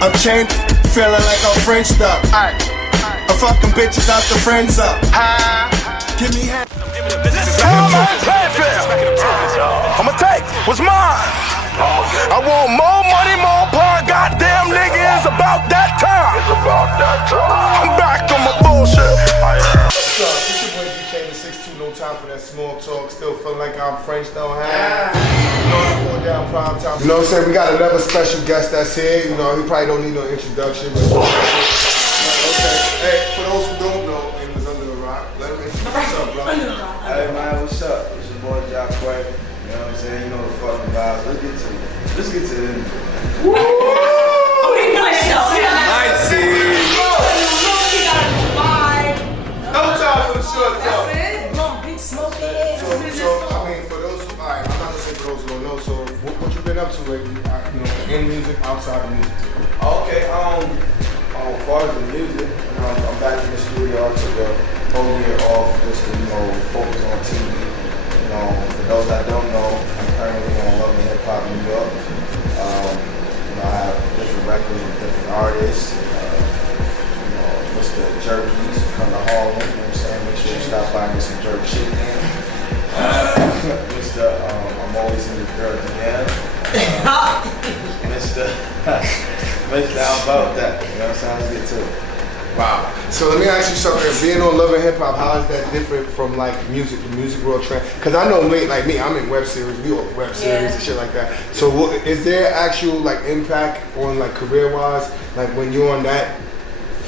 I'm chained, feeling like I'm Frenched up. I'm fucking bitches out the friends up. Give me hand. I'ma take what's mine. I want more money, more power. Goddamn nigga, it's about that time. I'm back on my bullshit. What's up? It's your boy D.Chamberz 6'2", no time for that small talk. Still feeling like I'm French, don't have. You know, I'm going down prime time. You know what I'm saying? We got another special guest that's here. You know, he probably don't need no introduction. But okay. Hey, for those who don't know, he was under the rock. Let him introduce himself, bro. Hey man, what's up? It's your boy Jaquae. You know what I'm saying? You know the fucking vibes. Let's get to it. Let's get to it. Oh, he nice. I see. No time for the short talk. Big smoking. So, I mean, for those who, alright, I'm not gonna say for those who don't know, so what you been up to lately, you know, in music, outside of music? Okay, as far as the music, I'm back in the studio. I took a whole year off just to, you know, focus on TV. You know, for those that don't know, I'm currently on Love and Hip Hop New York. You know, I have different records with different artists. You know, Mr. Jerky's come to Harlem, you know what I'm saying? Make sure you stop by and get some jerk shit in. Mr. I'm always in the girl again. Mr. I'm about that. You know what I'm saying? Let's get to it. Wow. So let me ask you something. Being on Love and Hip Hop, how is that different from like music, the music world trend? Because I know like me, I'm in web series, we all in web series and shit like that. So is there actual like impact on like career-wise, like when you're on that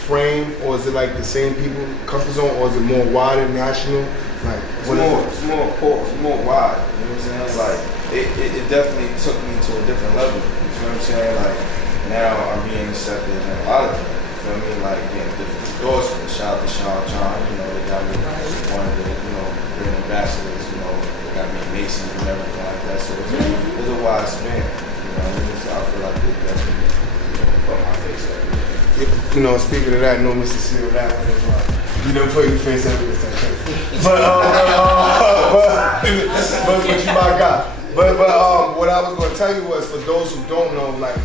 frame, or is it like the same people comfort zone, or is it more wide and national? Like it's more wide. You know what I'm saying? Like it definitely took me to a different level. You know what I'm saying? Like now I'm being accepted in a lot of them. You know what I mean? Like getting different endorsements. Shout out to Sean John. You know, they got me one of the great ambassadors. You know, they got me Macy's and everything like that. So it's a wide span. You know, so I feel like they definitely put my face everywhere. You know, speaking of that, no Mr. Seal, that one is like, you don't put your face everywhere. But you my guy. But what I was going to tell you was, for those who don't know, like,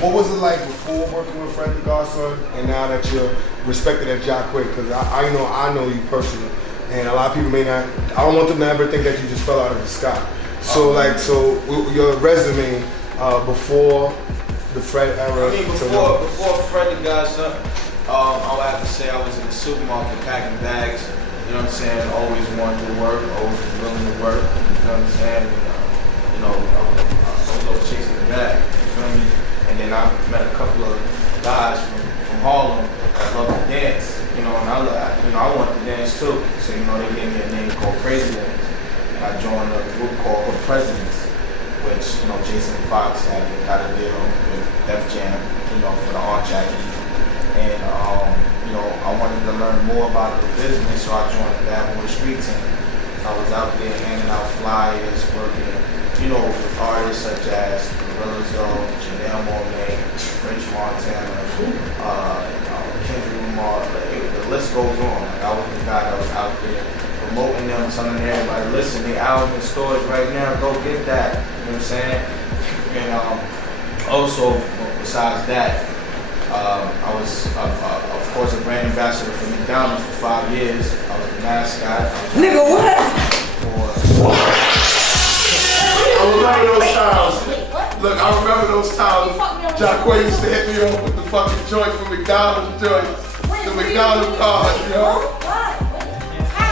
what was it like before working with Fred the Godson, and now that you're respected at Jaquae? Because I know you personally, and a lot of people may not. I don't want them to ever think that you just fell out of the sky. So your resume before the Fred era. I mean, before Fred the Godson, I would have to say I was in the supermarket packing bags. You know what I'm saying? Always wanted to work, always willing to work. You know what I'm saying? You know, I was always chasing the bag. You feel me? And then I met a couple of guys from Harlem that love to dance. You know, and I wanted to dance too. So they gave me a name called Crazy Dance. And I joined a group called The Presidents, which Jason Fox had got a deal with Def Jam, for the art jacket. And I wanted to learn more about the business, so I joined the Bad Boy Street Team. I was out there handing out flyers, working, with artists such as Gorilla, Janelle Monáe, French Montana, Kendrick Lamar. The list goes on. Like, I was the guy that was out there promoting them, telling everybody, listen, the album in stores right now, go get that. You know what I'm saying? And also, besides that, I was, of course, a brand ambassador for McDonald's for 5 years. I was the mascot. Nigga, what? I remember those times. Look, I remember those times. Jaquae used to hit me up with the fucking joint from McDonald's joints. The McDonald's card,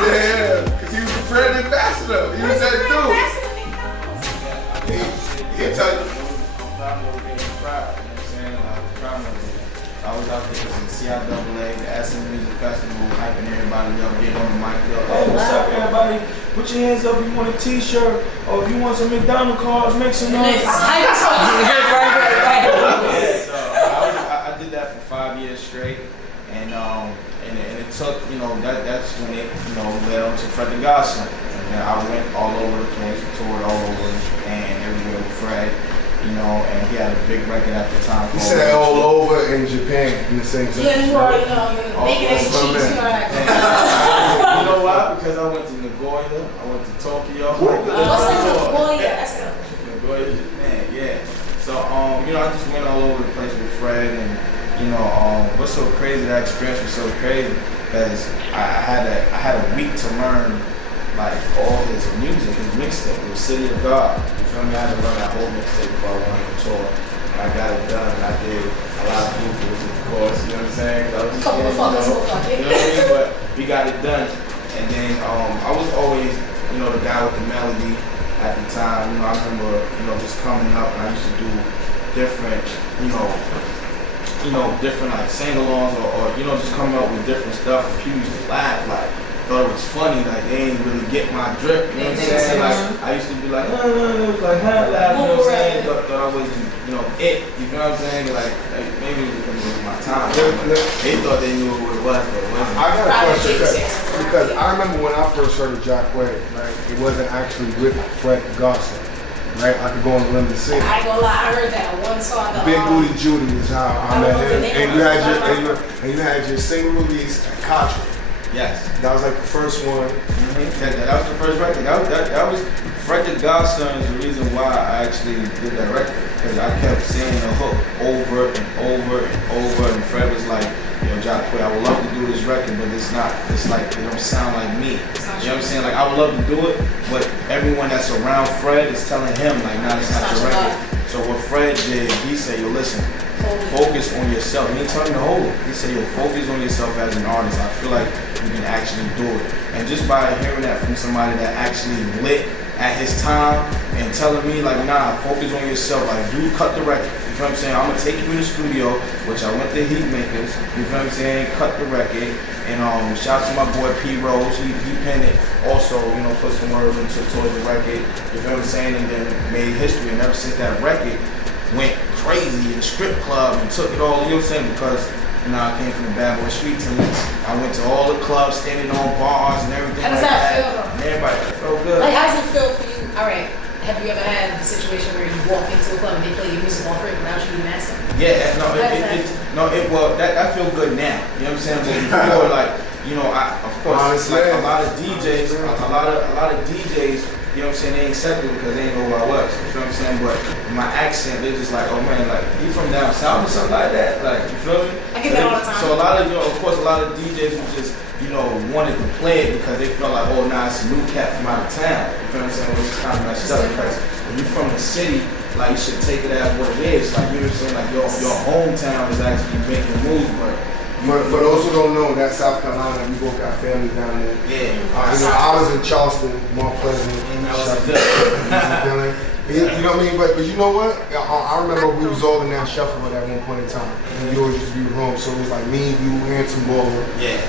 Yeah, because he was the brand ambassador. He was that dude. He'll tell you. I was out there in CIAA, the Aspen Music Festival, hyping everybody up, getting on the mic up. Hey, what's up, everybody? Put your hands up if you want a t-shirt, or if you want some McDonald's cards, make some noise. Right. So I did that for 5 years straight, and it took, that's when it, led on to Fred the Godson. And I went all over the place, toured all over, and everywhere with Fred. And he had a big record at the time. You said all over in Japan in the same time. Yeah, you already know. Making it cheese. You know why? Because I went to Nagoya, I went to Tokyo. What's Nagoya? Nagoya, Japan, yeah. So, I just went all over the place with Fred, and what's so crazy? That experience was so crazy because I had a week to learn like all his music, his mixtape. It was City of God. You feel me? I had to learn that whole mixtape before I went on the tour. And I got it done, and I did a lot of vocals, of course. You know what I'm saying? I was just Couple of fuckers, you know what I mean? But we got it done, and then I was always the guy with the melody at the time. I remember just coming up, and I used to do different different like sing-alongs or just coming up with different stuff. And people used to laugh, like, thought it was funny, like they ain't really get my drip, you know what I'm saying? Like, I used to be like, no, like, laugh, you know what I'm saying? Thought I wasn't, you know what I'm saying? Like maybe it was my time. They thought they knew what it was, but it wasn't. I got a question, because I remember when I first heard of Jaquae, right, it wasn't actually with Fred the Godson. Right, I could go on the limb and sing. I ain't gonna lie, I heard that one song. Big Booty Judy is how I met him, and you had your single release at Contra. Yes. That was like the first one. Mm-hmm. That was the first record. That was Fred the Godson is the reason why I actually did that record, because I kept saying the hook over and over and over, and Fred was like, Jaquae, I would love to do this record, but it's like it don't sound like me. You know what I'm saying? Like, I would love to do it, but everyone that's around Fred is telling him like, nah, it's not your record. So what Fred did, he said, yo, listen, focus on yourself. He didn't tell me to hold it. He said, yo, focus on yourself as an artist. I feel like you can actually do it. And just by hearing that from somebody that actually lit at his time and telling me like, nah, focus on yourself. Like, dude, cut the record. You know what I'm saying? I'm gonna take you in the studio, which I went to Heat Makers. You know what I'm saying? Cut the record. And shout out to my boy P Rose. He penned it. Also, put some words towards the record. You know what I'm saying? And then made history. And ever since that record went crazy in the strip club and took it all. You know what I'm saying? Because I came from the Bad Boy Street team. I went to all the clubs, standing on bars and everything. How does like that feel? And everybody, it felt good. Like, how does it feel for you? All right. Have you ever had the situation where you walk into a club and they play your music on free without you even asking? Yeah, that feel good now. You know what I'm saying? But before, like, of course, honestly, like a lot of DJs, you know what I'm saying, they ain't accept it because they ain't know who I was. You know what I'm saying? But my accent, they're just like, oh man, like, you from down south or something like that? Like, you feel me? I get that all the time. So a lot of, of course, a lot of DJs who just, wanted to play it because they felt like, oh, nah, it's a new cat from out of town. You feel what I'm saying? Which is kind of messed up because when you're from the city, like, you should take it as what it is. Like, you know what I'm saying? Like, your hometown is actually making moves, but for those who don't know, that's South Carolina. We both got family down there. yeah. I was in Charleston, more pleasant. You know what I mean? But you know what? I remember we was all in that shuffle at one point in time. And you always used to be home. So it was like me, you, Handsome Baller. Yeah.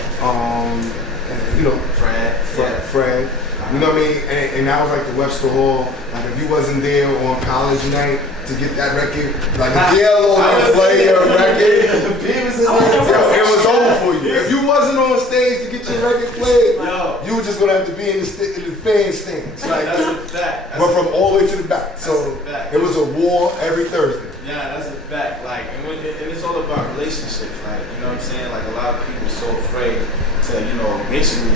Fred. You know what I mean? And that was like the Webster Hall. Like, if you wasn't there on college night to get that record, like if Yellow didn't play your record, it was over for you. If you wasn't on stage to get your record played, you were just gonna have to be in the fan stands. Like, that's a fact. But from all the way to the back. So it was a war every Thursday. Yeah, that's a fact. Like, and it's all about relationships. Like, you know what I'm saying? Like, a lot of people are so afraid to, basically,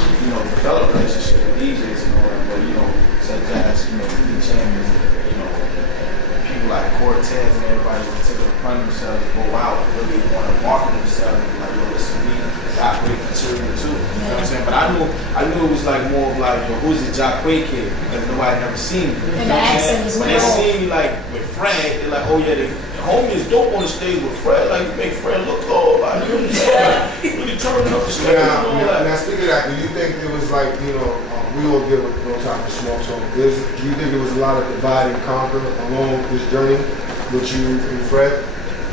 develop relationships with DJs and all that. But, such as, D.Chamberz, people like Cortez and everybody will take it upon themselves to go out and really want to market themselves and be like, yo, listen, we got great material too. You know what I'm saying? But I knew it was like more of like, yo, who's the Jaquae kid? Because nobody never seen me. And the accent was when they see me like with Fred, they're like, oh yeah, the homie is dope on the stage with Fred. Like, you make Fred look all like, you know what I'm saying? Really turning up the stage and all that. Now, speaking of that, do you think it was like, we all deal with no time for small talk. Do you think there was a lot of divide and conquer along this journey with you and Fred?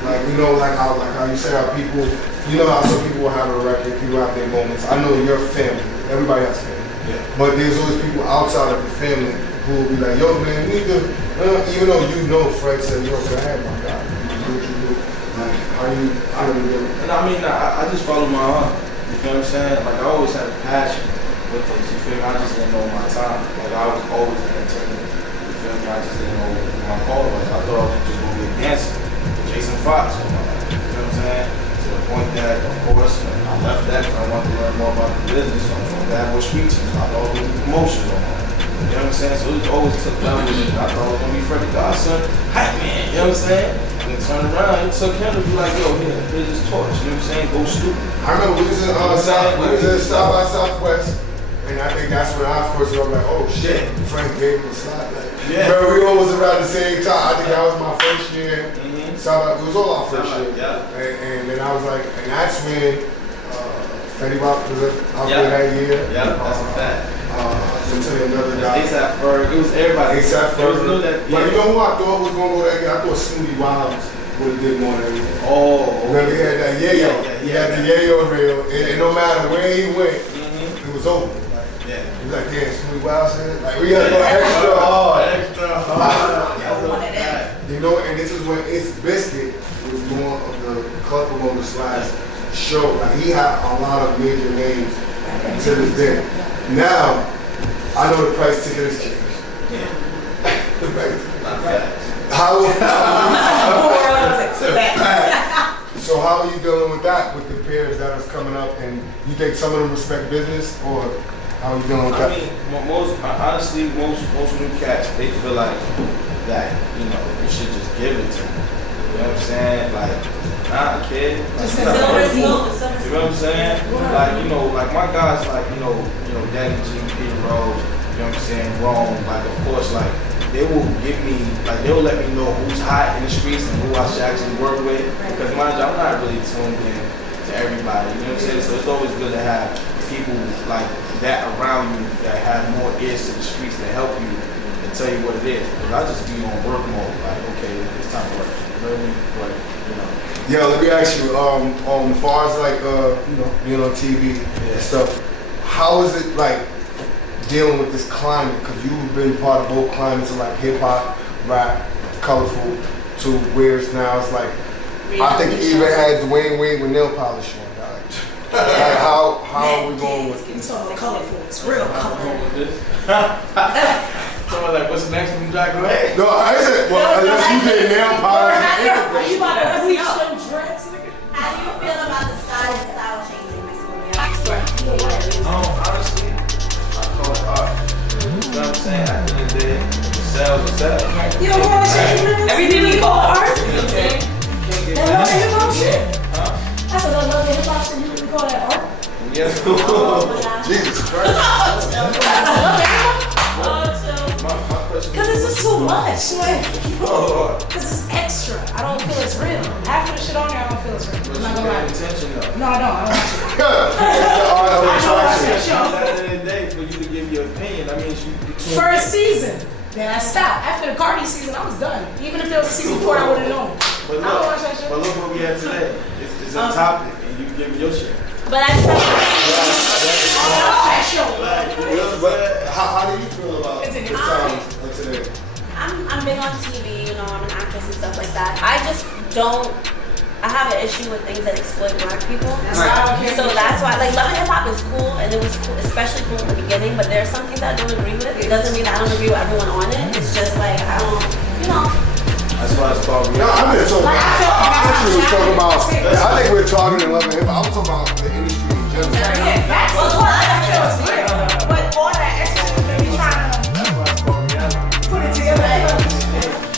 Like, like how you say how people, how some people will have a record, people have their moments. I know your family, everybody has family. Yeah. But there's always people outside of the family who will be like, yo, man, we need to, even though Fred said, yo, go ahead, my God, do what you do. Like, how you feel with it? And I mean, I just follow my heart. You feel what I'm saying? Like, I always had a passion with this. You feel me? I just didn't know my time. Like, I was always entertaining. You feel me? I just didn't know what my call was. I thought I was just going to be a dancer with Jason Fox. You know what I'm saying? To the point that, of course, I left that because I wanted to learn more about the business. So I'm from Bad Boy Street team. So I thought it was promotions on that. You know what I'm saying? So it always took levels. I thought it was going to be Fred the Godson, hype man. You know what I'm saying? And then turn around, it took him to be like, yo, here's this torch. You know what I'm saying? Go stupid. I remember we was in South by Southwest, and I think that's when I first was like, oh shit, Frank gave him a slide. Like, bro, we all was around the same time. I think that was my first year. It was all our first year. And then I was like, and that's when Fetty Wap was out there that year. Yeah, that's a fact. I'll tell you another guy. A$AP Ferg, it was everybody. A$AP Ferg. That, But you know who I thought was gonna go that year? I thought Smoothie Wilds would have did more than that. Oh. Remember he had that yayo. He had the yayo reel, and no matter where he went, it was over. He was like, damn, Smoothie Wilds said, like we gotta go extra hard. You know, and this is when It's Biscuit was doing the Club on the Slides show. Like he had a lot of major names to this day. Now, I know the price ticket has changed. The price. So how are you dealing with that with the peers that is coming up, and you think some of them respect business, or how are you dealing with that? I mean, honestly, most new cats, they feel like that, you know, you should just give it to them. You know what I'm saying? Like, nah, kid. You know what I'm saying? Like, you know, like my guys, like, you know, Daddy G, Peter Rose, you know what I'm saying, Rome, like, of course, like, they will give me, like, they'll let me know who's hot in the streets and who I should actually work with. Because mind you, I'm not really tuned in to everybody, you know what I'm saying? So it's always good to have people like that around you that have more ears to the streets that help you and tell you what it is. Because I just be on work mode, like, okay, it's time to work. You know what I mean? But, you know. Yeah, let me ask you, as far as like, you know, being on TV and stuff, how is it like dealing with this climate? Because you've been part of both climates of like hip hop, rap, colorful, to where it's now it's like, I think you even had Dwayne Wade with nail polish on. Like how are we going with It's all colorful. It's real colorful. Someone like, what's next from Jaquae? No, I said, well, unless you did nail polish. Are you about to bleach them dreads? How do you feel about the style changing this movie? Honestly, I call it art. You know what I'm saying? At the end of the day, sales are sales. You don't want to change everything we call art. You know what I'm saying? You can't get That love and hip hop shit. Huh? That's what I love and hip hop shit. You really call that art? Yes. Jesus Christ. Because it's just so much. Like, because it's extra. I don't feel it's real. Half of the shit on there, I don't feel it's real. I'm not gonna lie. Attention though. No, I don't. I don't watch it. It's the art of attraction. At the end of the day, for you to give your opinion, that means you First season. Then I stopped. After the Cardi season, I was done. Even if there was a season 4, I would have known. But I don't watch that shit. But look what we have today. It's a topic, and you give me your shit. But I just that show. But how do you feel about the times of today? I'm big on TV, you know, I'm an actress and stuff like that. I just don't. I have an issue with things that exploit black people. That's why I don't care. So that's why, like, Love and Hip Hop is cool, and it was cool, especially cool in the beginning. But there are some things that I don't agree with. It doesn't mean that I don't agree with everyone on it. It's just like I don't, you know. That's why it's called No, I'm just talking about. I think we're talking in Love and Hip Hop. I'm talking about the industry in general. Yeah, that's what that show is real. But all that extra shit that we trying to That's why it's called reality. put it together.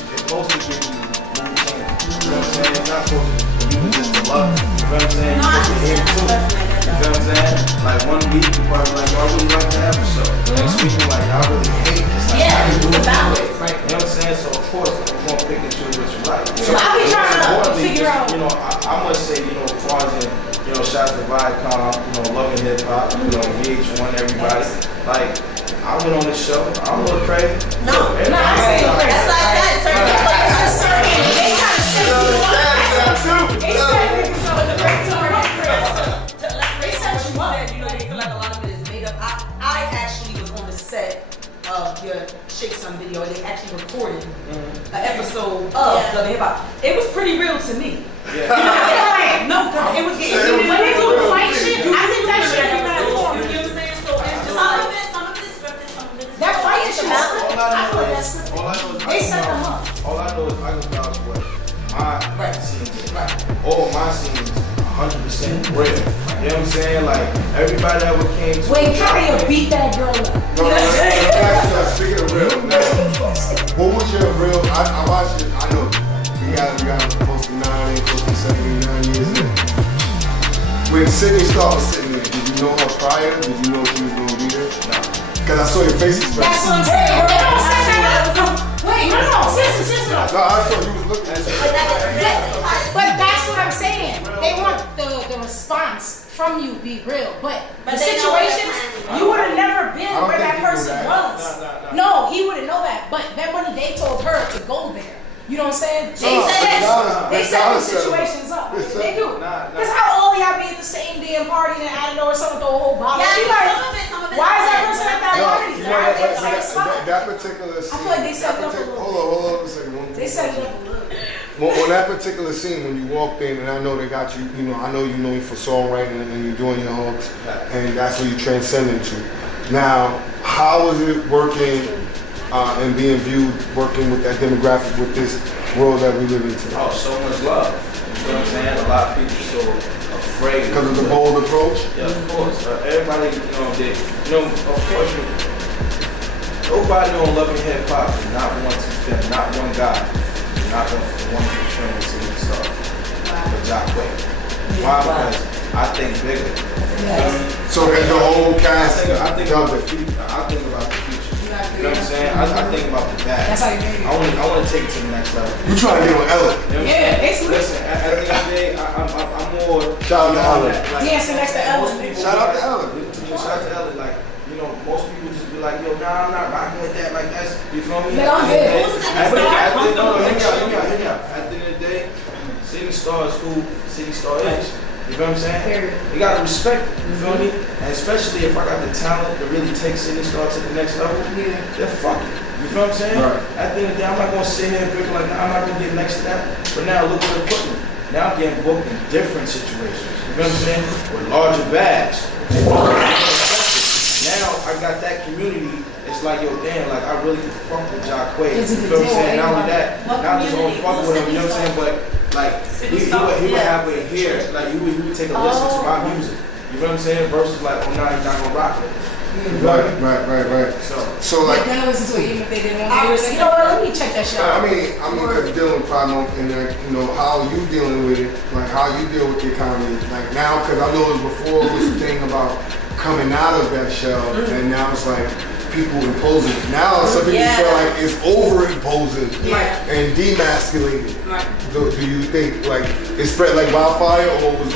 It's supposed to give you movie change. You know what I'm saying? It's not supposed to give you just the love. You know what I'm saying? No, I It's supposed to understand. hit too. You know what I'm saying? Like one week, you probably like, yo, I really like the episode. Next week, you're like, I really hate this. Like, Yeah, how you it's do a it? balance. You know what I'm saying? So of course, I'm going to pick and choose what you like. So I be trying to Importantly, figure just, out- You know, I must say, you know, as far as in, you know, shout out to Viacom, you know, Love and Hip Hop, you know, VH1, everybody. Like, I went on this show. I'm a little crazy. No, Everybody- I say That's why I said certain people. It's just certain. They trying to set you up. They set niggas up in the great time. They set you up. You know, they feel like a lot of it is made up. I actually was on the set of your Shake Some video. They actually recorded an episode of Love and Hip Hop. It was pretty real to me. Yeah. No, it was getting When they do the fight shit, I think that shit is not You know important. what I'm saying? So it's just Some like, of it is scripted, some of it is That fight shit is balance. scripted. I feel like that's scripted. All I know is They set them up. All I know is I can vouch for my scenes. right. All my scenes, 100% real. You know what I'm saying? Like everybody that ever came to. Wait, Kaya beat that girl up. No, speaking of real, now, what was your real? I watched it. I know we got When Sydney Star was sitting there, did you know her prior? Did you know she was going to be there? No. Because I saw your face That's expression. what I'm saying. They don't say that. Wait, no, listen. No, I saw you was looking at it. But that's what I'm saying. They want the response from you be real. But the situations, you would have never been where that person was. No, he wouldn't know that. But that money, they told her to go there. You know what I'm saying? They set the situations up. They do. Because how old y'all be at the same damn party and I know someone throw a whole bottle? Some of it. Why is that person at that party? You know, that particular scene. I feel like they set it up a little. Hold on a second. They set it up a little. On that particular scene, when you walked in, and I know they got you, I know you know me for songwriting and you're doing your hooks, and that's what you transcend into. Now, how is it working and being viewed, working with that demographic, with this world that we live in today? Oh, so much love. You know what I'm saying? A lot of people so afraid. Because of the bold approach? Yeah, of course. Everybody, of course, nobody on Love and Hip Hop is not one to them, not one guy. Not one friend to the star, but Jaquae. Why? Because I think bigger. So the whole cast. I think about the future. You know what I'm saying? I think about the back. That's how you make it. I want to take it to the next level. You trying to get on Ellen? Yeah, basically. Listen, at the end of the day, I'm more. Shout out to Ellen. Dancing next to Ellen. Shout out to Ellen. Shout out to Ellen. Like, most people just be like, yo, nah, I'm not rocking with that. Like, that's, you feel me? But I'm good. Hear me out. At the end of the day, Sydney Star is who Sydney Star is. You feel what I'm saying? You gotta respect it, you feel me? And especially if I got the talent to really take Sydney Star to the next level, then fuck it. You feel what I'm saying? Right. At the end of the day, I'm not gonna sit here and be like, nah, I'm not gonna get next to that. But now look where they're putting me. Now I'm getting booked in different situations. You feel what I'm saying? With larger bags. Now I got that community. It's like, yo, damn, like I really fuck with Jaquae. You feel what I'm saying? Not only that, not just only fuck with him, you know what I'm saying? But like he would have it here. Like he would take a listen to my music. You know what I'm saying? Versus like, oh nah, he's not gonna rock it. Right. So like, they're gonna listen to it even if they didn't want to hear it. You know what? Let me check that shit out. I mean, because dealing with Pride Month and how you dealing with it, like how you deal with the economy, like now, because I know it was before it was a thing about coming out of that shell, and now it's like people imposing. Now some people feel like it's over imposing and demasculated. Right. Do you think like it spread like wildfire, or was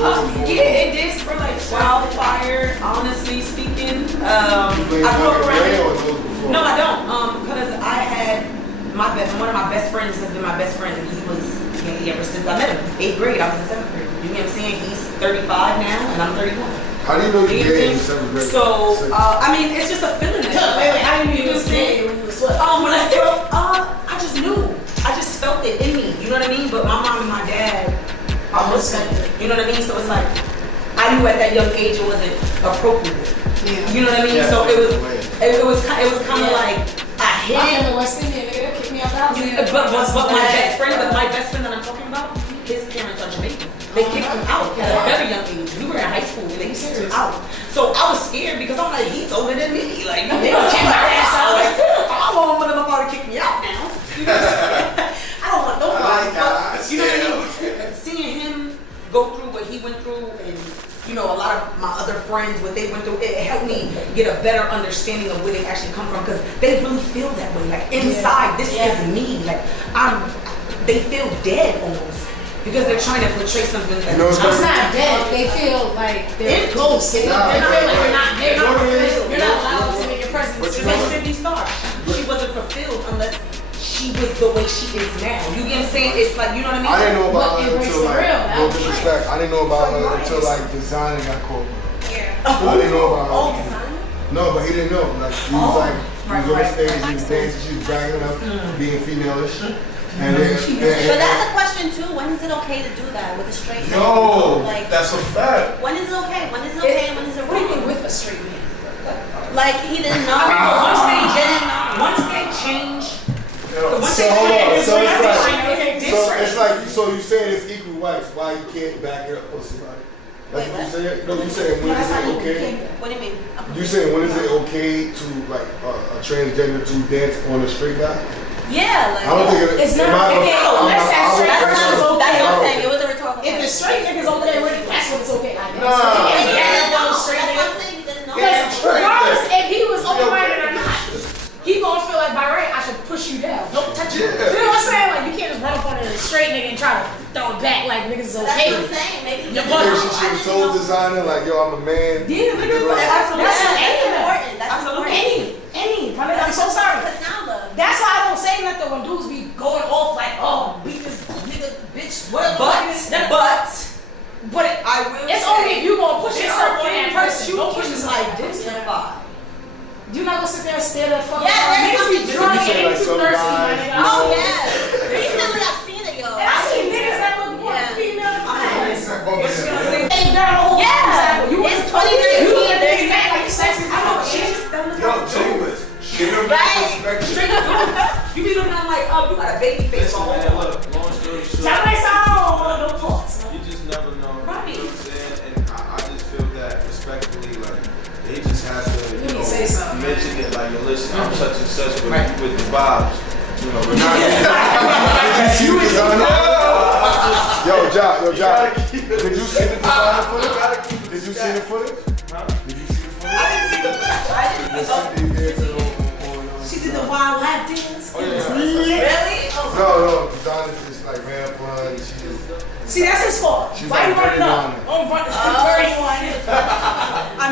it did spread like wildfire. Honestly speaking, I grew up around. No, I don't. Because I had one of my best friends has been my best friend, and he was gay ever since I met him. 8th grade, I was in 7th grade. You know what I'm saying? He's 35 now, and I'm 31. How do you know you're gay in 7th grade? So, I mean, it's just a feeling. Wait, how do you know you're gay when you was what? When I grew up, I just knew. I just felt it in me. You know what I mean? But my mom and my dad are Muslim. You know what I mean? So it's like, I knew at that young age it wasn't appropriate. Yeah. You know what I mean? Yeah, so it was kind of like, I hid it. West Indian, nigga, they'll kick me out the house. But my best friend that I'm talking about, his parents are Jamaican. They kicked him out at a very young age. We were in high school and they kicked him out. So I was scared because I'm like, he's older than me. Like, they don't kick my ass out. Like, I don't want them to kick me out now. You know what I'm saying? I don't want nobody. You know what I mean? Seeing him go through what he went through, and a lot of my other friends, what they went through, it helped me get a better understanding of where they actually come from, because they really feel that way. Like inside, this is me. Like they feel dead almost. Because they're trying to portray something that's not dead. They feel like they're close. They feel like you're not allowed to make your presence. But Sydney Star, she wasn't fulfilled unless she was the way she is now. You get what I'm saying? It's like, you know what I mean? I didn't know about her until no disrespect. I didn't know about her until like Designer got called. Yeah. I didn't know about her. No, but he didn't know. Like he was on stage, he was dancing, she was bragging up, being female-ish. And but that's a question too. When is it okay to do that with a straight man? Yo, that's a fact. When is it okay? When is it okay? When is it wrong? What do you mean with a straight man? Like he didn't know. Once they change. So you saying it's equal rights? Why you can't back it up on somebody? That's what you saying? No, you saying when is it okay? What do you mean? You saying when is it okay to like a transgender to dance on a straight guy? Yeah, like I don't think it's not. That's what I'm saying. It was a rhetorical. If the straight niggas over there, that's when it's okay. Nah, nigga and try to throw it back like niggas is okay. That's what I'm saying. Maybe Your You butt. think she should have told designer like, yo, I'm a man. Yeah, nigga, That's that's important. That's important. any. My nigga, I'm so sorry. Because now look. That's why I don't say nothing when dudes be going off like, oh, beat this nigga, bitch, whatever. But I will it's say, only if you gonna push yourself on that person. Don't push She yourself like like this. dignified. You not gonna sit there and stare at fucking Yeah, there's niggas be something drunk You say and like too some thirsty, my guys, nigga. you Oh, know, yeah. Recently, I've seen it, yo. And I seen niggas that look more Yeah. female than mine. Yeah. Hey, girl, the whole Yeah. you It's you 2019. look at niggas back like you sexy. I know shit. Yo, Chambers. You be looking at like, oh, you got a baby face Listen, on. man, look, long story short. Y'all like I don't want no parts. You just never know. Right. You know what I'm saying? And I just feel that respectfully, like, they just have to, You need to say something, mention it like, yo, listen, I'm such and such with, Right. with the vibes. You know, we're not. Did you see the designer? Yo, Jock. Did you see the designer footage? Did you see the footage? Did you see the footage? I didn't see She did the wild lap dance. Oh, It yeah. was lit. Really? No, designer just like ran up on her and she just. See, that's his fault. She's Why you like running up? dirty Don't run the dirty one. I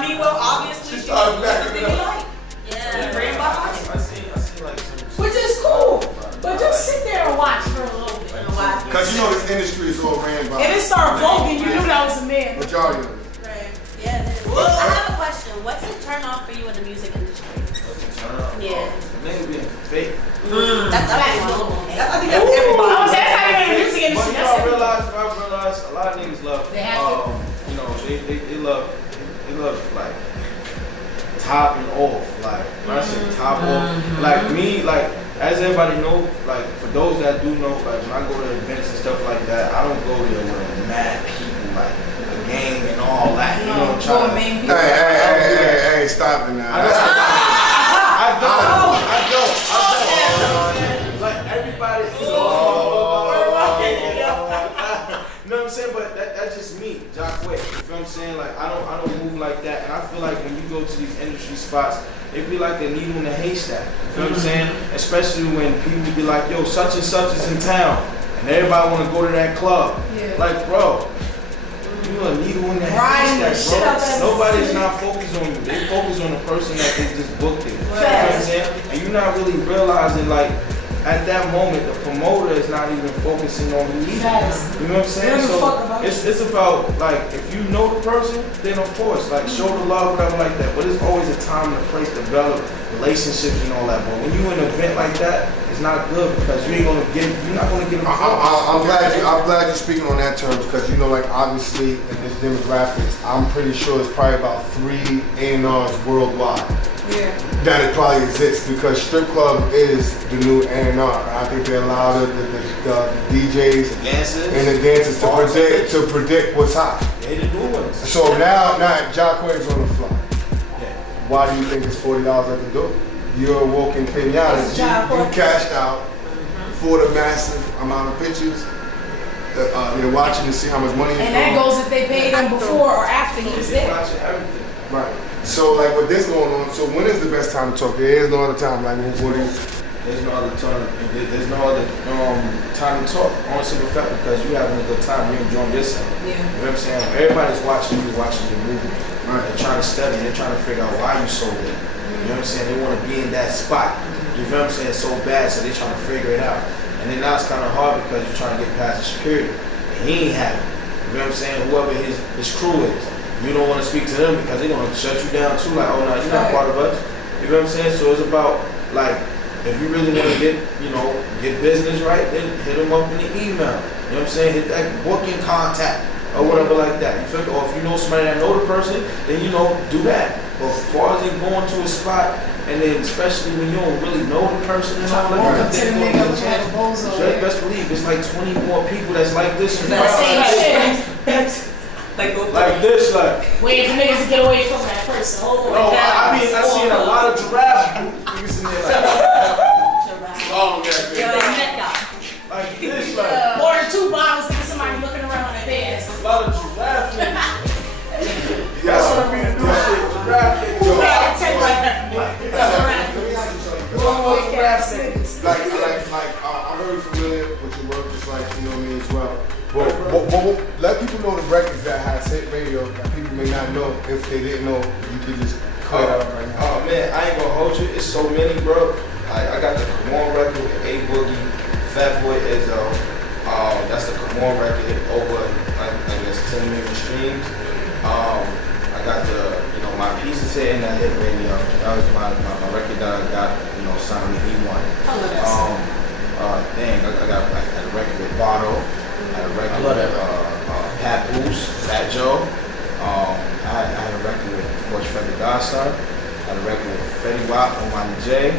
mean, well, obviously, She she started was backing something it you up. like. Yeah. Ran behind it. I seen like some. Which is cool. But just sit there and watch for a little bit. Cause you know this industry is all ran by. If it started voguing, you knew that was a man. Majority of it. Yeah, it is. I have a question. What's the turn off for you in the music industry? Yeah. Nigga being fake. That's I think that's Oh, everybody. that's how you in the music But industry. you That's know, I it. realize a lot of niggas love, They have to. you know, they love like topping off, like when I say top off, like me, like as everybody know, like for those that do know, like when I go to events and stuff like that, I don't go there with mad people, like a gang and all that, you know, trying to. Hey, stop it now. I don't. Like everybody is all. You know what I'm saying? But that's just me, Jaquae. You feel what I'm saying? Like I don't move like that. And I feel like when you go to these industry spots, it be like a needle in a haystack. You know what I'm saying? Especially when people be like, yo, such and such is in town. And everybody wanna go to that club. Yeah. Like, bro, you a needle in the Grinding the haystack, shit out that bro. Nobody's city. not focused on you. They focus on the person that they just booked it. You know what I'm saying? And you're not really realizing, like, at that moment, the promoter is not even focusing on you either. Facts. You know what I'm saying? They don't fuck about It's about, like, if you know the person, then of course, like, show the love, whatever like that. But it's always a time and a place to develop relationships and all that. But when you in an event like that, it's not good because you're not gonna get a I'm glad you're speaking on that terms because you know, like obviously in this demographics, I'm pretty sure it's probably about 3 A&Rs worldwide. Yeah. That it probably exists because strip club is the new A&R. I think they allow the DJs dances and the dancers to predict what's hot. They the new ones. So now Jaquae's on the fly. Yeah. Why do you think it's $40 at the door? You're a walking pinata. You cashed out for the massive amount of pictures. They're watching to see how much money. And that goes if they paid him before or after he was there. Watching everything. Right. So like with this going on, so when is the best time to talk? There is no other time. Like what do you? There's no other time. There's no other time to talk. On simple fact, because you're having a good time, you're enjoying yourself. Yeah. You know what I'm saying? Everybody's watching you, watching your movie. Right. They're trying to study. They're trying to figure out why you so lit. You know what I'm saying? They want to be in that spot. You know what I'm saying? So bad, so they're trying to figure it out. And then now it's kind of hard because you're trying to get past the security. And he ain't happy. You know what I'm saying? Whoever his crew is. You don't want to speak to them because they're going to shut you down too. Like, oh no, you're not part of us. You know what I'm saying? So it's about, like, if you really want to get business right, then hit them up in the email. You know what I'm saying? Hit that booking contact or whatever like that. You feel me? Or if you know somebody that know the person, then do that. But as far as you going to a spot, and then especially when you don't really know the person and all that, To the nigga with the bozo. you best believe it's like 20 more people that's like this and That same that. shit. Like this, like. Waiting for niggas to get away from that person. Hold on. No, I seen a lot of giraffe niggas in there like. Oh, yeah. Like this, like. More than 2 bottles, nigga, somebody looking around at their ass. A lot of giraffe niggas. That's what I mean to do shit. Giraffe niggas. You gotta take like that. Like, I'm very familiar with your work, just like, you know what I mean, as well. But let people know the records that has hit radio that people may not know. If they didn't know, you could just clear it up right now. Oh man, I ain't gonna hold you. It's so many, bro. I got the Come On record with A Boogie, Fat Boy Izzo. That's the Come On record over, I guess, 10 million streams. I got the, My Pieces hitting that hit radio. That was my record that I got, signed with E1. I love that song. I got a record with Votto. I had a record with Pat Boos, Fat Joe. I had a record with, of course, Fred the Godson. I had a record with Fetty Wap, Omani J.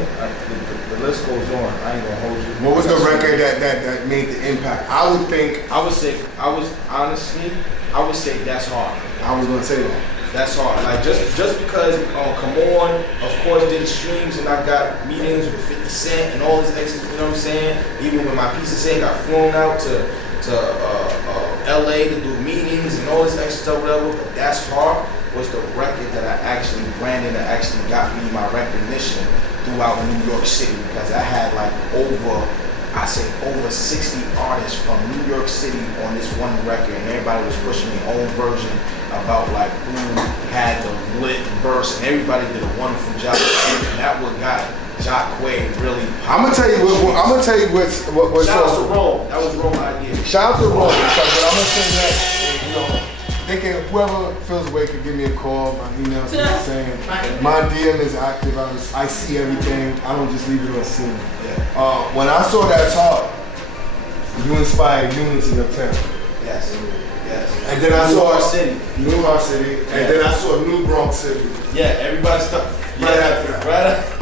The list goes on. I ain't gonna hold you. What was the record that made the impact? I would say That's Hard. I was gonna say that. That's hard. Like just because Come On, of course, did streams and I got meetings with 50 Cent and all this extra, you know what I'm saying? Even when My Piece of Cent got flown out to LA to do meetings and all this extra stuff, whatever. But That's Hard was the record that I actually branded and actually got me my recognition throughout New York City, because I had like over 60 artists from New York City on this one record, and everybody was pushing their own version about like who had the lit verse, and everybody did a wonderful job, and that what got Jaquae really. I'm gonna tell you what. Shout out to Rome. That was Rome's idea. Shout out to Rome. But I'm gonna say that, whoever feels away can give me a call. My email is the same. My DM is active. I see everything. I don't just leave it on scene. Yeah. When I saw That's Hard, you inspired unity of town. Yes. And then I saw New York City. And then I saw New Bronx City. Yeah, everybody stuck. Right after that. Right after.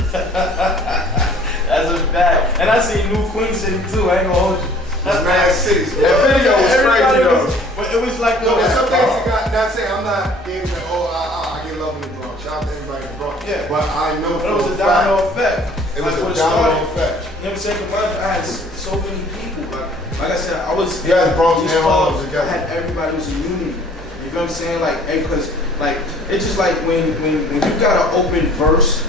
That's a fact. And I see New Queen City too. I ain't gonna hold you. That's mad cities. That video was crazy though. But it was like there's some things you got. Not saying I'm not getting that. I get love in the Bronx. Shout out to everybody in the Bronx. Yeah. But I know it was a domino effect. It was a domino effect. You know what I'm saying? I had so many people. Like I said, I was. Yeah, Bronx these and clubs, together. I had everybody was a unity. You know what I'm saying? Like, because like it's just like when you got an open verse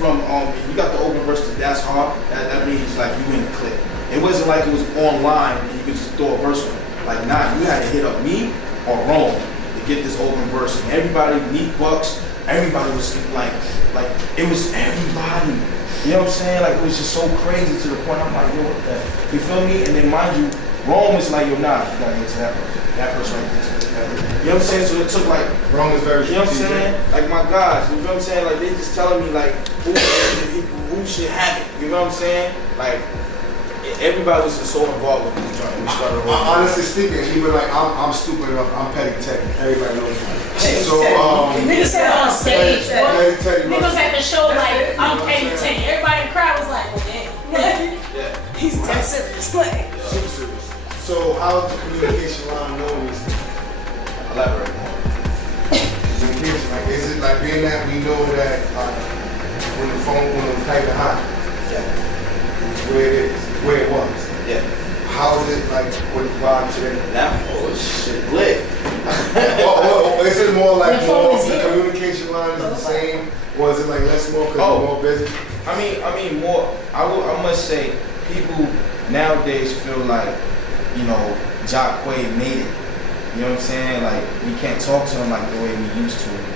from you got the open verse to That's Hard. That means like you in the clip. It wasn't like it was online and you could just throw a verse on it. Like, nah, you had to hit up me or Rome to get this open verse. And everybody, Neat Bucks, everybody was like it was everybody. You know what I'm saying? Like, it was just so crazy to the point I'm like, yo, what the? You feel me? And then mind you, Rome is like, yo, nah, you gotta get to that person. That person right there. You know what I'm saying? So it took like, Rome is very. You know what I'm saying? Like my guys, you know what I'm saying? Like they just telling me like who should have it. You know what I'm saying? Like everybody was just so involved with this joint. We started. Honestly speaking, even like I'm stupid enough. I'm Petty Teddy. Everybody knows me. So niggas said on stage, Petty Teddy. niggas at the show like I'm Petty Teddy. Everybody in the crowd was like, well, damn. Yeah. He's dead serious. Like. Super serious. So how's the communication line known? Elaborate. Communication, like, is it like being that we know that when the type of hot, where it was. Yeah. How is it like with the vibe today? Now, shit lit. Is it more like the here. communication line is the same, or is it like less more because you're more busy? I mean more. I must say, people nowadays feel like, Jaquae made it. You know what I'm saying? Like, we can't talk to him like the way we used to. You know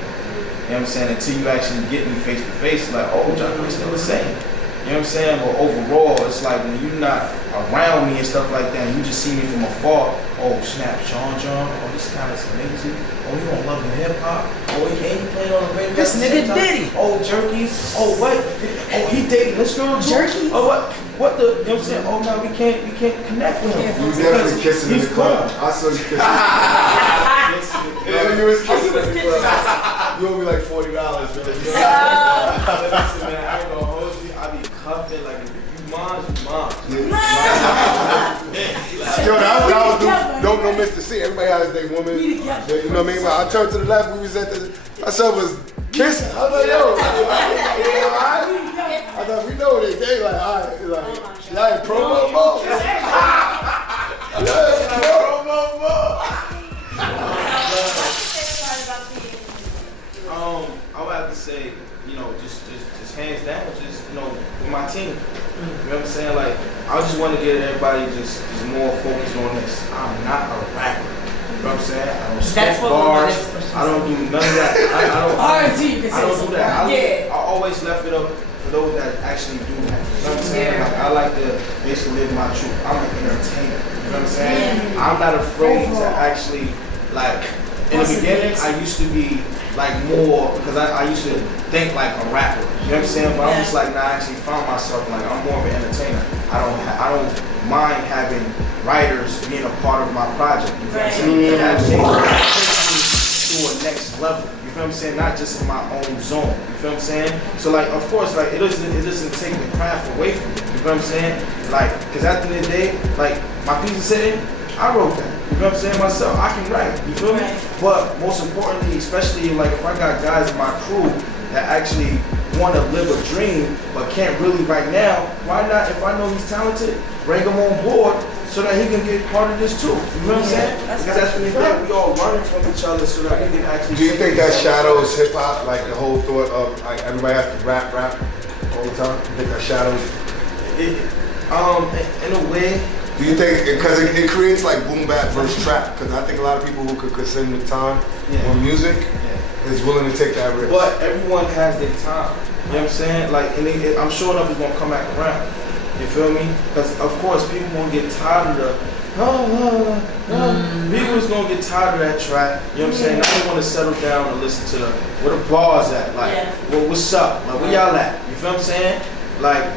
what I'm saying? Until you actually get me face to face, like, oh, Jaquae's still the same. You know what I'm saying? But overall, it's like when you're not around me and stuff like that, and you just see me from afar, oh, snap, John, oh, this guy is amazing. Oh, you don't love hip hop. Oh, he ain't playing on the radio. This nigga Diddy. Oh, Jerky. Oh, what? Oh, he dated this girl too. Jerky. Oh, what the? You know what I'm saying? Oh, no, we can't connect with him. You definitely kissing in the club. I saw you kissing. Yeah, you was kissing in the club. You owe me like $40. Listen, man, I ain't gonna hold you. I be cuffing like if you mom, you mom. Yo, that was don't miss the scene. Everybody has their woman. You know what I mean? I turned to the left. We was at my son was kissing. I was like, yo, alright? I thought we know this. They like, alright, like, y'all in promo mode. Promo mode. I would have to say, just hands down, just with my team. You know what I'm saying? Like, I just want to get everybody just is more focused on this. I'm not a rapper. You know what I'm saying? I don't spit That's what bars. we're I don't do none of that. I don't do that. I always left it up for those that actually do that. You know what I'm saying? Yeah. Like, I like to basically live my truth. I'm an entertainer. You know what I'm saying? I'm not afraid to actually, like, in the beginning, I used to be like more, because I used to think like a rapper. You know what I'm saying? But I'm just like, nah, I actually found myself like, I'm more of an entertainer. I don't mind having writers being a part of my project. You know what I'm saying? That takes me to a next level. You feel what I'm saying? Not just in my own zone. You feel what I'm saying? So like, of course, like it doesn't take the craft away from me. You feel what I'm saying? Like, cause at the end of the day, like my piece of sitting, I wrote that. You know what I'm saying? Myself, I can write. You feel me? But most importantly, especially like if I got guys in my crew that actually want to live a dream but can't really right now, why not? If I know he's talented, bring him on board so that he can get part of this too. You know what I'm saying? Because that's when we all learning from each other so that we can actually. Do you think that shadows hip hop, like the whole thought of like everybody has to rap all the time? You think that shadows? In a way. Do you think, because it creates like boom bap versus trap? Because I think a lot of people who could consume the time on music is willing to take that risk. But everyone has their time. You know what I'm saying? Like, and I'm sure enough it's gonna come back around. You feel me? Because of course people gonna get tired of the people is gonna get tired of that track. You know what I'm saying? Now they want to settle down and listen to where the bars at. Like, well, what's up? Like, where y'all at? You feel what I'm saying? Like.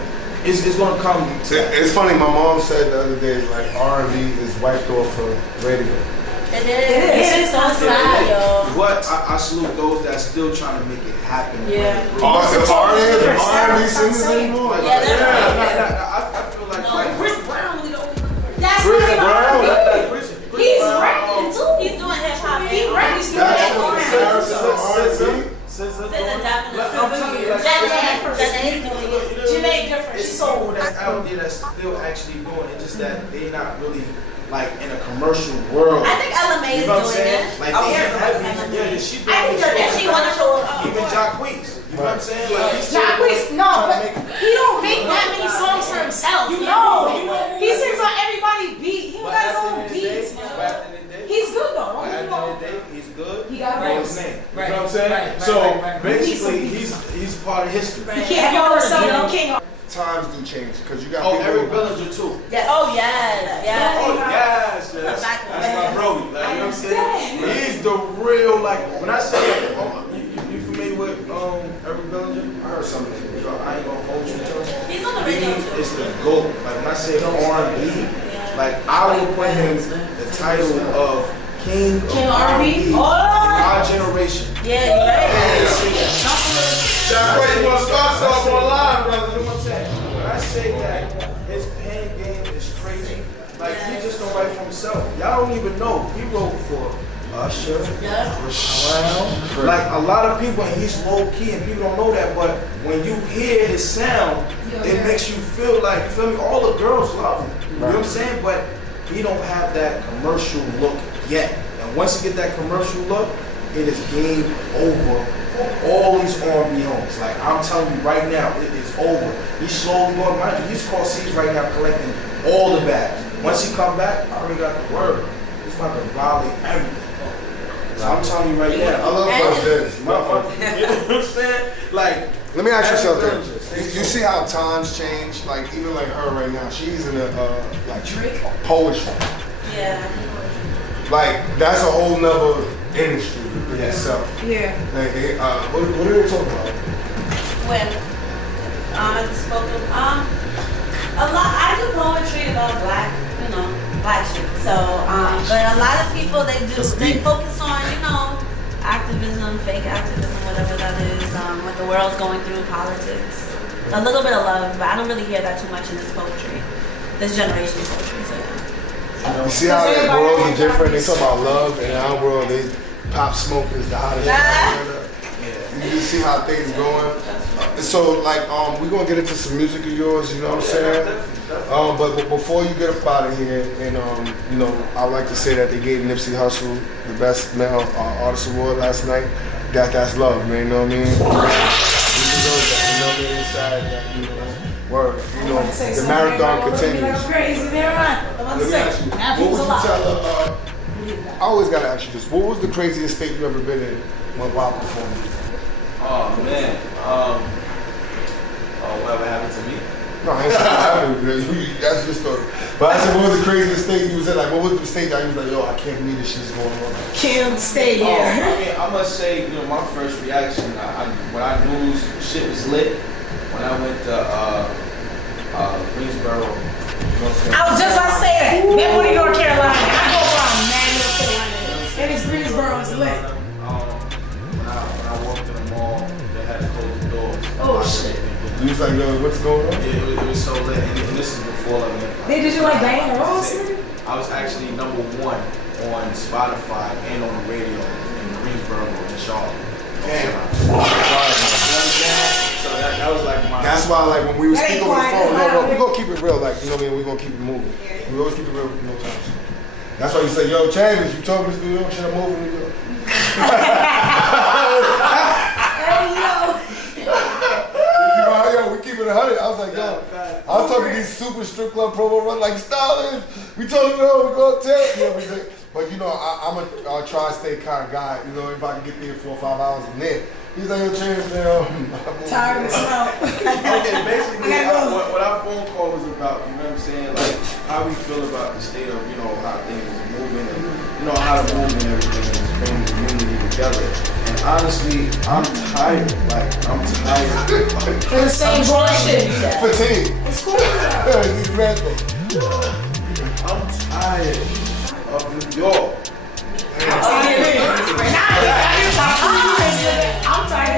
It's gonna come. It's funny. My mom said the other day, like R&B is wiped off for radio. It is so sad, yo. What I salute those that still trying to make it happen. Yeah. R&B singers anymore. I feel like Chris Brown, we don't. That's Chris not Brown. R&B. He's rapping too. He's doing hip hop. He raps. He's doing R&B. Janae different. It's so that's out there that's still actually doing it. Just that they not really like in a commercial world. I think LMA is doing it. Like Oh, they yeah, heavy, she doing I think it. she wanna show up. Even Jaquae. You know what I'm saying? Like, Jaquae, no, but he don't make that many songs for himself. No, he sings on everybody's beat. He got his own beats. He's good though. At the end of the day, he's good. He got know his name. You know what I'm saying? So basically, he's part of history. He can't call himself the king. Times do change because you got Oh, people. Eric Bellinger too. Yes. Oh yes. Oh Yes. yes, that's my bro. Like, you know what I'm saying? He's the real, like, when I say you familiar with Eric Bellinger? I heard something. I ain't gonna hold you to it. He's on the radio too. It's the GOAT. Like when I say R&B, like I will put him the title of King of R&B in our generation. Yeah, you're right. Jaquae, you wanna start something online, brother? You know what I'm saying? When I say that his pen game is crazy, like he just don't write for himself. Y'all don't even know. He wrote for Usher, Brown, like a lot of people, and he's low key, and people don't know that. But when you hear his sound, it makes you feel like, you feel me? All the girls love him. You know what I'm saying? But he don't have that commercial look yet. And once you get that commercial look, it is game over for all these R&B homies. Like I'm telling you right now, it is over. He's slowly going, mind you, he's called C's right now collecting all the bags. Once he come back, I already got the word. He's about to violate everything. So I'm telling you right now, I love this. you know what I'm saying? Like, let me ask you something. You see how times change? Like even like her right now, she's in a like poetry. Yeah. Like that's a whole nother industry in itself. Yeah. Like, what are they talking about? When I spoken a lot. I do poetry about black shit. So but a lot of people they focus on activism, fake activism, whatever that is. What the world's going through, politics. A little bit of love, but I don't really hear that too much in this poetry, this generation's poetry. So yeah. You see how the worlds are different? They talk about love, and in our world, they Pop Smoke is the hottest. You just see how things going. So like, we're gonna get into some music of yours. You know what I'm saying? But before you get up out of here, and I'd like to say that they gave Nipsey Hussle the Best Male Artist Award last night. That's love, man. You know what I mean? You deserve that. You know what I mean? It's sad that Word. You know, the marathon continues. Crazy, never mind. I'm about to Let me say, ask you, that what was would a you lot. tell I always gotta ask you this. What was the craziest state you ever been in when Bob performed? Oh man, whatever happened to me? No, I ain't saying that's your story. But I said, what was the craziest state you was in? Like, what was the state that you was like, yo, I can't believe this shit's going on? Can't stay Oh, here. I mean, I must say, you know, my first reaction, when I knew shit was lit, when I went to Greensboro. I was just about to say that. Benwood, North Carolina. I go around mad North Carolina. And it's Greensboro is lit. When I walked in the mall, they had to close the doors. Oh shit. You was like, yo, what's going on? Yeah, it was so lit, and this is before like. They did you like Diana Ross? I was actually #1 on Spotify and on the radio in Greensboro and Charlotte. Damn. So that was like my. That's why, like, when we were That speaking ain't on the quiet, phone, that's no, loud. we're gonna keep it real, like, you know what I mean? We're gonna keep it moving. We always keep it real, no times. That's why you say, yo, Chambers, you told me to New York, should I move to New York? Yo, we keep it 100. I was like, yo, I was talking to these super strip club promo run like Stalin. We told you, no, we're going to tell you everything. But you know, I'm a tri-state kind of guy. You know, if I can get there 4 or 5 hours in there. He's like, yo, Chambers, man. Tired as hell. Okay, basically, what our phone call was about, you know what I'm saying? Like, how we feel about the state of, you know, how things are moving and, you know, how the movement and everything is bringing the community together. And honestly, I'm tired. Like, I'm tired. For the same bullshit. Fatigue. It's cool. He's red though. I'm tired of New York. I'm tired of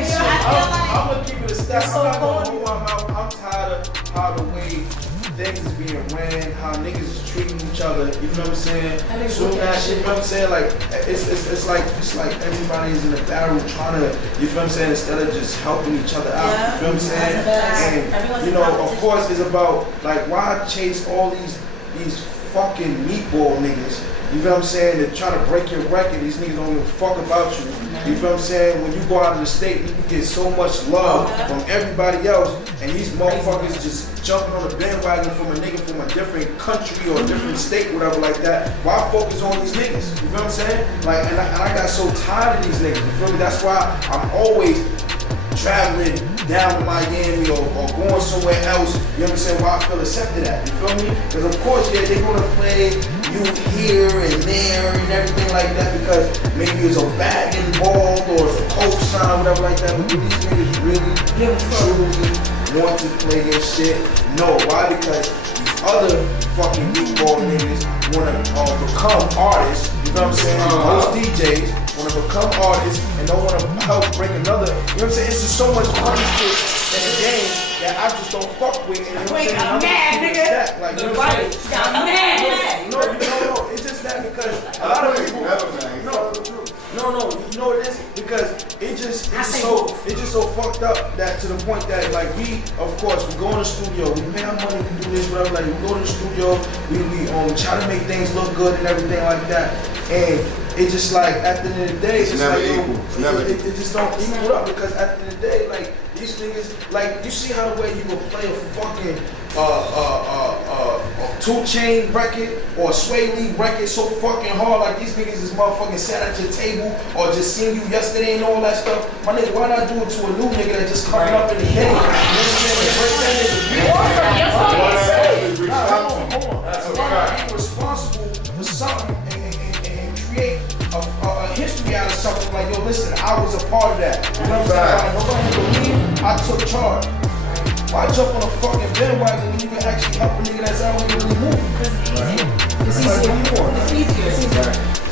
you. I'm gonna keep it a step. So I'm not gonna corny. hold my mouth. I'm tired of how the way things is being ran, how niggas is treating each other. You feel what I'm saying? Soon that shit. You know what I'm saying? Like it's like everybody's in a battle trying to. You feel what I'm saying? Instead of just helping each other out. Yeah. You feel what I'm saying? And you know, of course, it's about like why chase all these fucking meatball niggas. You feel what I'm saying? They're trying to break your record. These niggas don't give a fuck about you. You feel what I'm saying? When you go out of the state, you can get so much love from everybody else, and these motherfuckers just jumping on the bandwagon from a nigga from a different country or a different state, whatever like that. Why focus on these niggas? You feel what I'm saying? Like, and I got so tired of these niggas. You feel me? That's why I'm always traveling down to Miami or going somewhere else, you know what I'm saying, where I feel accepted at, you feel me? Because of course, yeah, they're gonna play you here and there and everything like that because maybe there's a bag involved or it's a co-sign, whatever like that, but do these niggas really, truly want to play your shit? No, why? Because these other fucking meatball niggas wanna become artists, you know what I'm saying? Most DJs want to become artists and don't want to help bring another. You know what I'm saying? It's just so much funny shit in the game that I just don't fuck with. And you know what I'm saying? I'm mad, nigga. Like, you know what I'm saying? Got mad. No. It's just that because a lot of people. No. You know what it is? Because it's just so fucked up that to the point that like we, of course, we go in the studio, we pay our money, we do this, whatever. Like we go to the studio, we try to make things look good and everything like that. And it's just like at the end of the day, it's never like, equal. It just don't equal up because at the end of the day, like these niggas, like you see how the way you would play a fucking 2 Chainz record or a Sway Lee record so fucking hard, like these niggas is motherfucking sat at your table or just seen you yesterday and all that stuff. My nigga, why not do it to a new nigga that just coming up in the game? You know what I'm saying? Break that nigga. Hold on. That's a fact. Be responsible for something and create a history out of something like, yo, listen, I was a part of that. You know what I'm saying? Like, nobody believe I took charge. Why jump on a fucking bandwagon when you can actually help a nigga that's out here really moving? It's easier.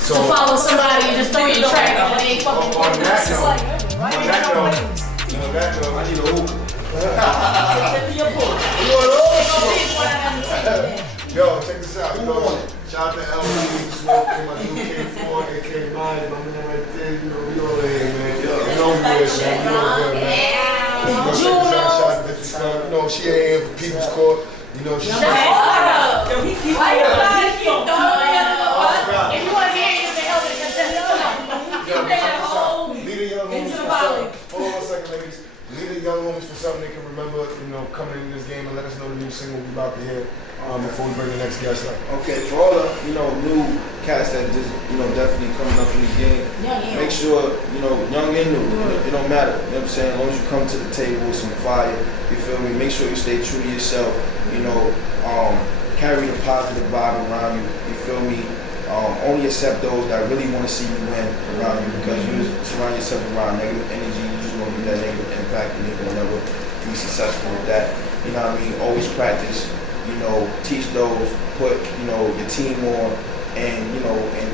So, To follow somebody and just throw your track and they ain't fucking on that it's note, like, why you got no wings? I need a hookah. Yo, check this out. You know, shout out to LB, smoking my new K4, AK mine, my man right there. You know, we over here, man. You know who it is, man. You know who it is, man. You know, she ain't here for People's Court. You know, she's Why you gotta keep throwing God. If you want to hear you, the hell with the contest. Lead the young homies for something. Hold on 1 second, ladies. Lead the young homies for something they can remember, you know, coming into this game, and let us know the new single we're about to hear before we bring the next guest up. Okay, for all the, you know, new cats that just, you know, definitely coming up in the game, make sure, you know, young and new, it don't matter, you know what I'm saying, as long as you come to the table with some fire, you feel me, make sure you stay true to yourself, you know, carry the positive vibe around you, you feel me, only accept those that really want to see you win around you, because you surround yourself around negative energy, you just want to be that negative impact, and you're going to never be successful with that, you know what I mean, always practice, you know, teach those, put, you know, your team on, and, you know, and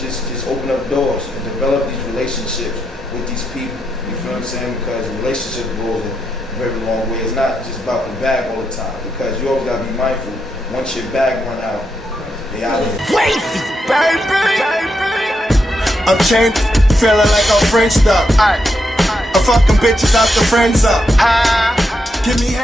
just open up doors and develop these relationships with these people, you feel what I'm saying, because relationship goes a very long way. It's not just about the bag all the time, because you always got to be mindful, once your bag run out, they out of here. Wavy, baby. I'm changed, feeling like I'm French up. I'm fucking bitches out the friends up. Give me